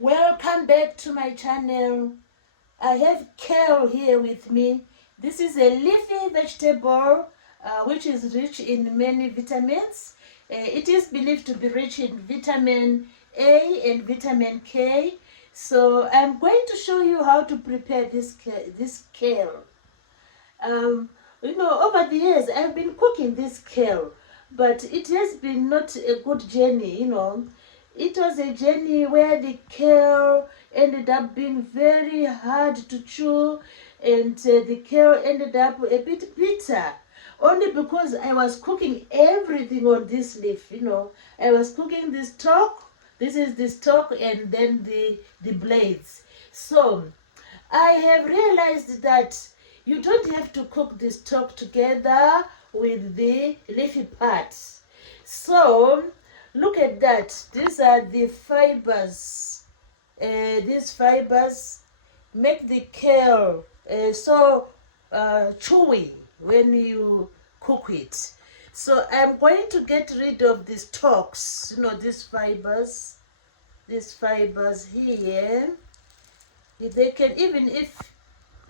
Welcome back to my channel. I have kale here with me. This is a leafy vegetable which is rich in many vitamins. It is believed to be rich in vitamin A and vitamin K. So I'm going to show you how to prepare this kale. Over the years I've been cooking this kale, but it has been not a good journey. It was a journey where the kale ended up being very hard to chew, and the kale ended up a bit bitter. Only because I was cooking everything on this leaf. I was cooking the stalk. This is the stalk, and then the blades. So I have realized that you don't have to cook the stalk together with the leafy parts. So look at that. These are the fibers. These fibers make the kale so chewy when you cook it. So I'm going to get rid of the stalks, these fibers here. They can, even if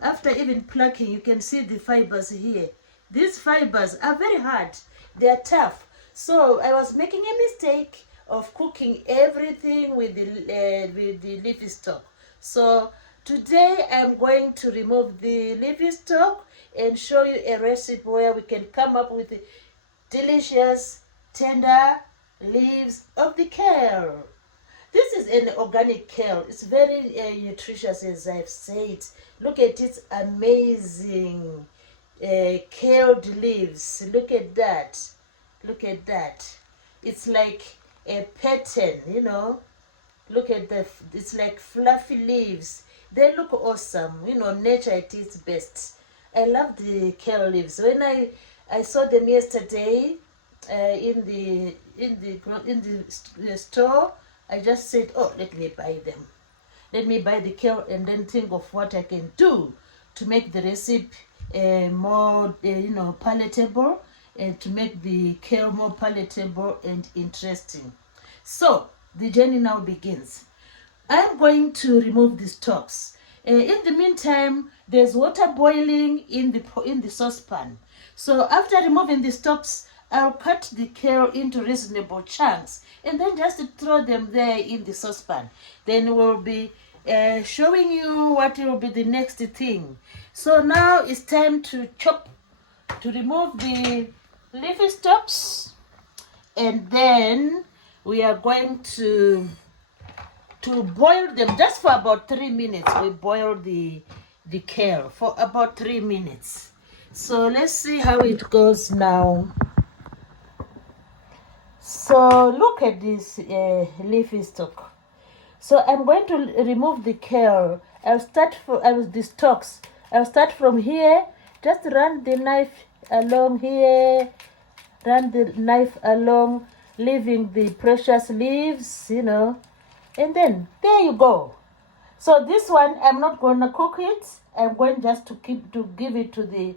after even plucking, you can see the fibers here. These fibers are very hard. They are tough. So I was making a mistake of cooking everything with the leafy stalk. So today I'm going to remove the leafy stalk and show you a recipe where we can come up with delicious, tender leaves of the kale. This is an organic kale. It's very nutritious, as I've said. Look at its amazing kale leaves. Look at that. Look at that. It's like a pattern. Look at it's like fluffy leaves. They look awesome. Nature at its best. I love the kale leaves. When I saw them yesterday in the store, I just said, oh, let me buy them. Let me buy the kale and then think of what I can do to make the recipe more, palatable, and to make the kale more palatable and interesting. So the journey now begins. I'm going to remove the stalks. In the meantime, there's water boiling in the saucepan. So after removing the stalks, I'll cut the kale into reasonable chunks and then just throw them there in the saucepan. Then we'll be showing you what will be the next thing. So now it's time to remove the leafy stalks, and then we are going to boil them just for about 3 minutes. We boil the kale for about 3 minutes. So let's see how it goes now. So look at this leafy stalk. So I'm going to remove the kale. I'll start with the stalks. I'll start from here. Just run the knife along here. Run the knife along, leaving the precious leaves, And then there you go. So this one, I'm not going to cook it. I'm going just to give it to the,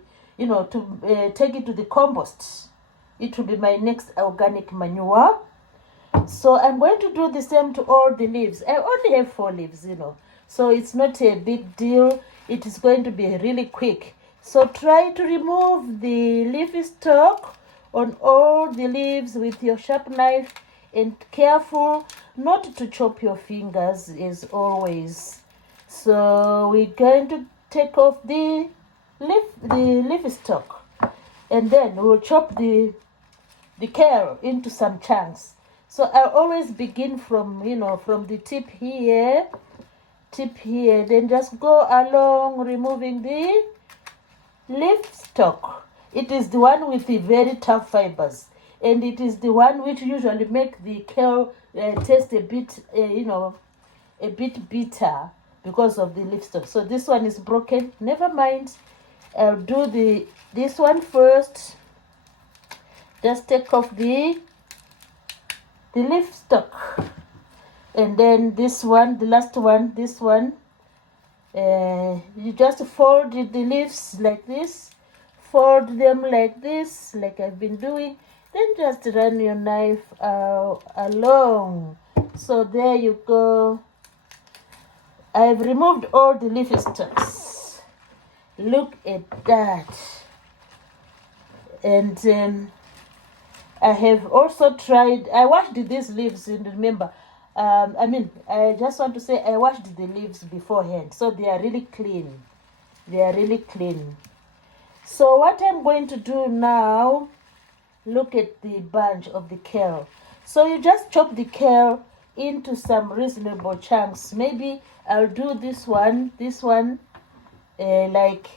take it to the compost. It will be my next organic manure. So I'm going to do the same to all the leaves. I only have 4 leaves, So it's not a big deal. It is going to be really quick. So try to remove the leafy stalk on all the leaves with your sharp knife, and careful not to chop your fingers as always. So we're going to take off the leafy stalk, and then we'll chop the kale into some chunks. So I always begin from from the tip here, then just go along removing the leaf stalk. It is the one with the very tough fibers, and it is the one which usually make the kale taste a bit a bit bitter because of the leaf stalk. So this one is broken. Never mind. I'll do this one first. Just take off the leaf stalk, and then this one, the last one, this one, you just fold the leaves like this, fold them like this, like I've been doing, then just run your knife along. So there you go. I've removed all the leaf stalks. Look at that. And I have also tried, I washed these leaves, and remember, I just want to say I washed the leaves beforehand, so they are really clean. They are really clean. So what I'm going to do now, look at the bunch of the kale. So you just chop the kale into some reasonable chunks. Maybe I'll do this one, like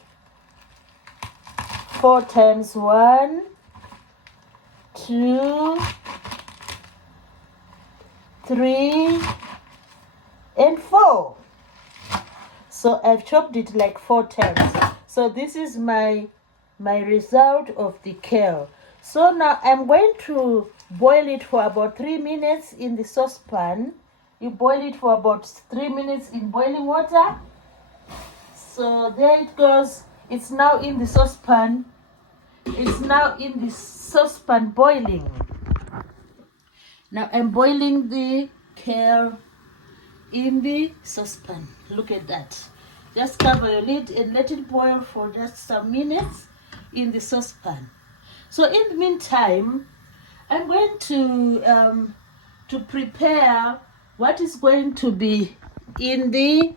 4 times 1, 2, 3, and 4. So I've chopped it like 4 times. So this is my result of the kale. So now I'm going to boil it for about 3 minutes in the saucepan. You boil it for about 3 minutes in boiling water. So there it goes. It's now in the saucepan. It's now in the saucepan boiling. Now I'm boiling the kale in the saucepan. Look at that. Just cover your lid and let it boil for just some minutes in the saucepan. So in the meantime, I'm going to prepare what is going to be in the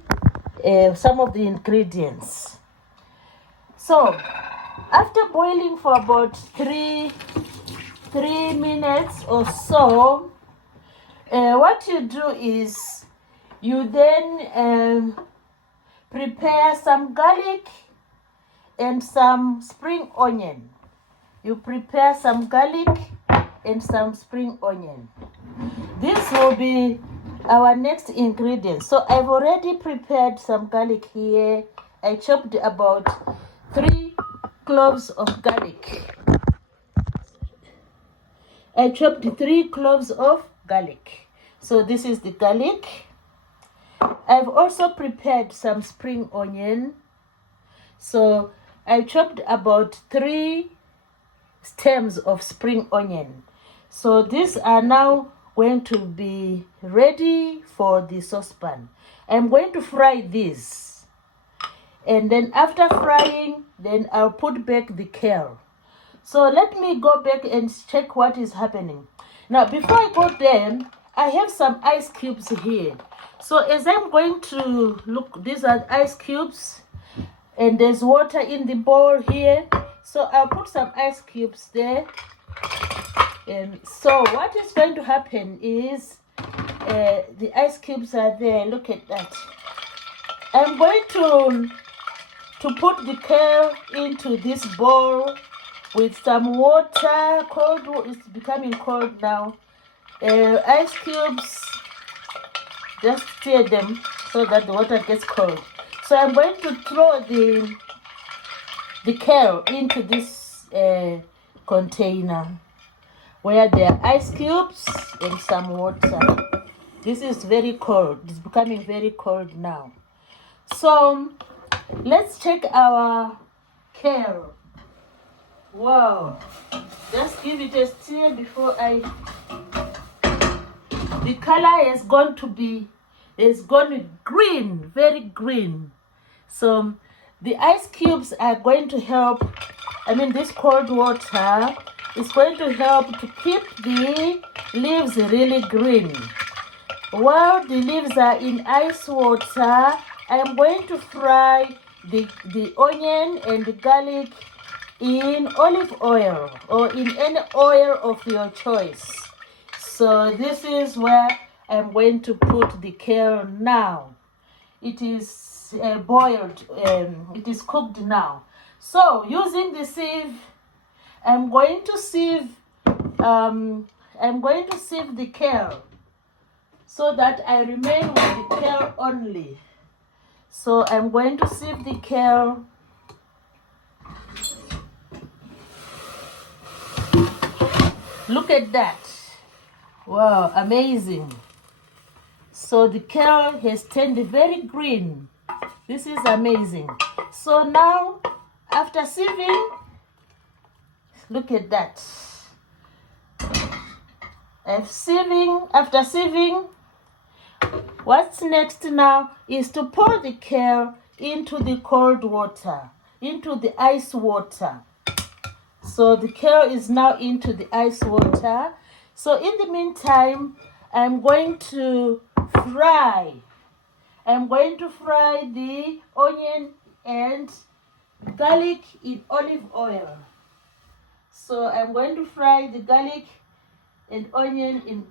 some of the ingredients. So after boiling for about 3 minutes or so, what you do is you then prepare some garlic and some spring onion. You prepare some garlic and some spring onion. This will be our next ingredient. So I've already prepared some garlic here. I chopped about 3 cloves of garlic. I chopped 3 cloves of garlic. So this is the garlic. I've also prepared some spring onion. So I chopped about 3 stems of spring onion. So these are now going to be ready for the saucepan. I'm going to fry this. And then after frying, then I'll put back the kale. So let me go back and check what is happening. Now before I go there, I have some ice cubes here. So as I'm going to look, these are ice cubes. And there's water in the bowl here. So I'll put some ice cubes there. And so what is going to happen is the ice cubes are there. Look at that. I'm going to put the kale into this bowl with some water. Cold water. It's becoming cold now. Ice cubes, just stir them so that the water gets cold. So I'm going to throw the kale into this container where there are ice cubes and some water. This is very cold. It's becoming very cold now. So let's check our kale. Wow. Just give it a stir before the color is going to be green, very green. So the ice cubes are going to help. This cold water is going to help to keep the leaves really green. While the leaves are in ice water, I am going to fry the onion and the garlic in olive oil or in any oil of your choice. So this is where I'm going to put the kale now. It is boiled, it is cooked now. So using the sieve, I'm going to sieve the kale so that I remain with the kale only. So I'm going to sieve the kale. Look at that. Wow, amazing. So the kale has turned very green. This is amazing. So now, after sieving, look at that. After sieving, What's next now is to pour the kale into the cold water, into the ice water. So the kale is now into the ice water. So in the meantime, I'm going to fry the onion and garlic in olive oil. So I'm going to fry the garlic and onion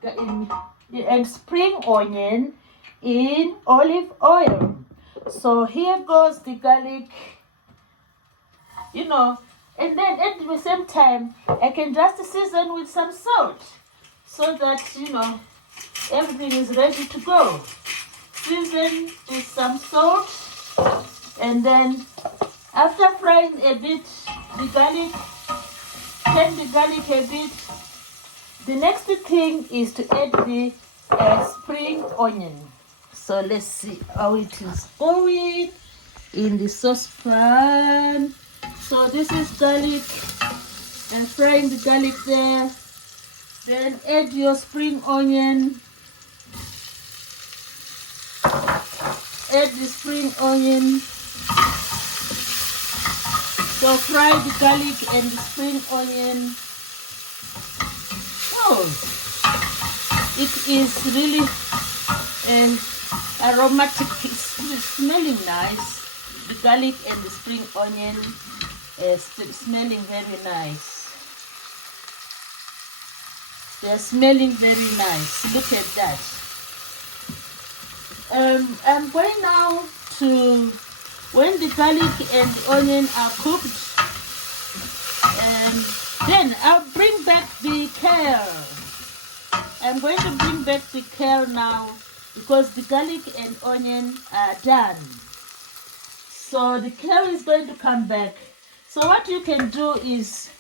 and spring onion in olive oil. So here goes the garlic, and then at the same time I can just season with some salt so that everything is ready to go. Season with some salt, and then after frying a bit the garlic, turn the garlic a bit. The next thing is to add the spring onion. So let's see how it is going in the saucepan. So this is garlic, and frying the garlic there. Then add your spring onion. Add the spring onion. So fry the garlic and the spring onion. Oh, it is really aromatic. It's smelling nice. The garlic and the spring onion smelling very nice. They're smelling very nice. Look at that. I'm going now to, when the garlic and the onion are cooked, then I'll bring back the kale. I'm going to bring back the kale now because the garlic and onion are done. So the kale is going to come back. So what you can do is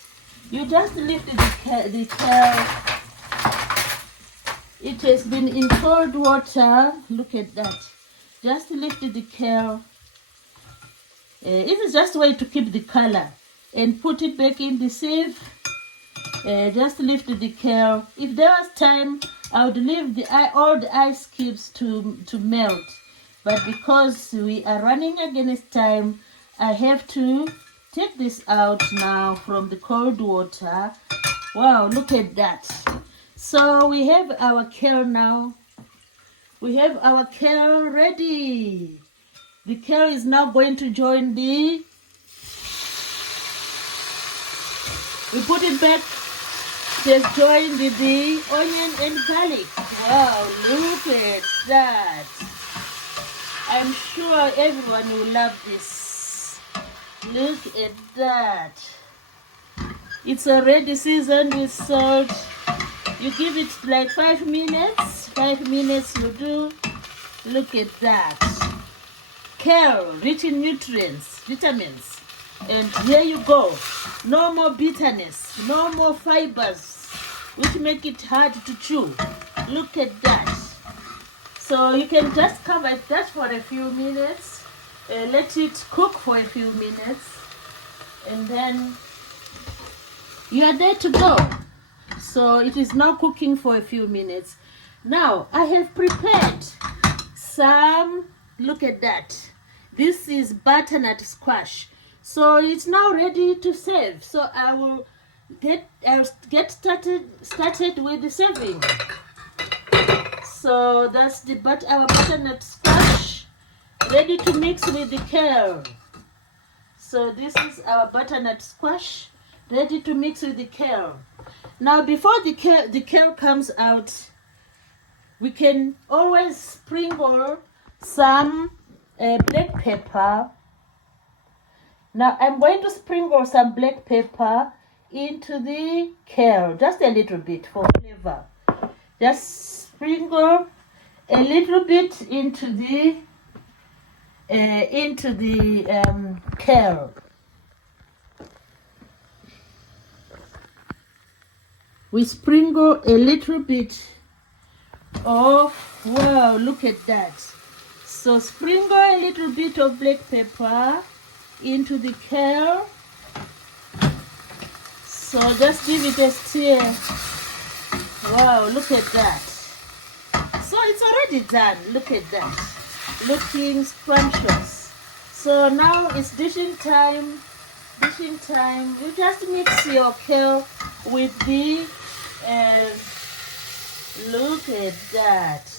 you just lift the kale. It has been in cold water. Look at that. Just lift the kale. It is just a way to keep the color, and put it back in the sieve. Just lift the kale. If there was time, I would leave all the ice cubes to melt. But because we are running against time, I have to take this out now from the cold water. Wow, look at that. So we have our kale now. We have our kale ready. The kale is now going to join we put it back. Just join the onion and garlic. Wow, look at that. I'm sure everyone will love this. Look at that. It's already seasoned with salt. You give it like 5 minutes. 5 minutes will do. Look at that. Kale, rich in nutrients, vitamins. And here you go. No more bitterness, no more fibers, which make it hard to chew. Look at that. So you can just cover that for a few minutes. Let it cook for a few minutes. And then you are there to go. So it is now cooking for a few minutes. Now I have prepared some, look at that. This is butternut squash. So it's now ready to serve. So I'll get started with the serving. So that's our butternut squash ready to mix with the kale. So this is our butternut squash ready to mix with the kale. Now before the kale comes out, we can always sprinkle some black pepper. Now I'm going to sprinkle some black pepper into the kale, just a little bit for flavor. Just sprinkle a little bit into the kale. We sprinkle a little bit of, wow, look at that. So sprinkle a little bit of black pepper into the kale. So just give it a stir. Wow, look at that. So it's already done. Look at that. Looking scrumptious. So now it's dishing time. Dishing time. You just mix your kale with the look at that.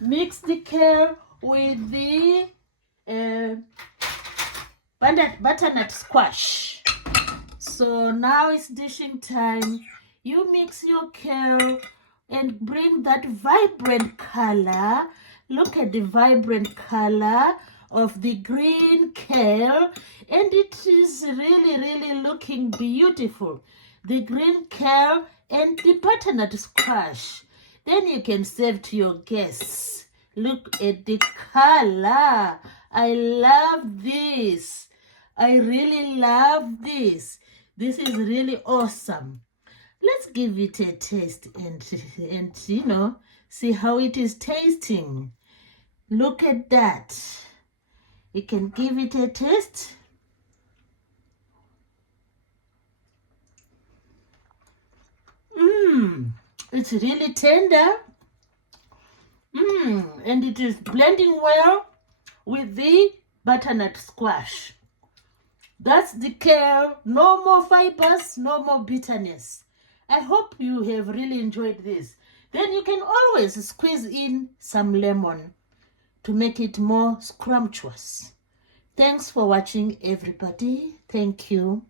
Mix the kale with the butternut squash. So now it's dishing time. You mix your kale and bring that vibrant color. Look at the vibrant color of the green kale, and it is really looking beautiful. The green kale and the butternut squash. Then you can serve to your guests. Look at the color. I love this. I really love this. This is really awesome. Let's give it a taste and you know, see how it is tasting. Look at that. You can give it a taste. It's really tender. And it is blending well with the butternut squash. That's the kale. No more fibers, no more bitterness. I hope you have really enjoyed this. Then you can always squeeze in some lemon to make it more scrumptious. Thanks for watching, everybody. Thank you.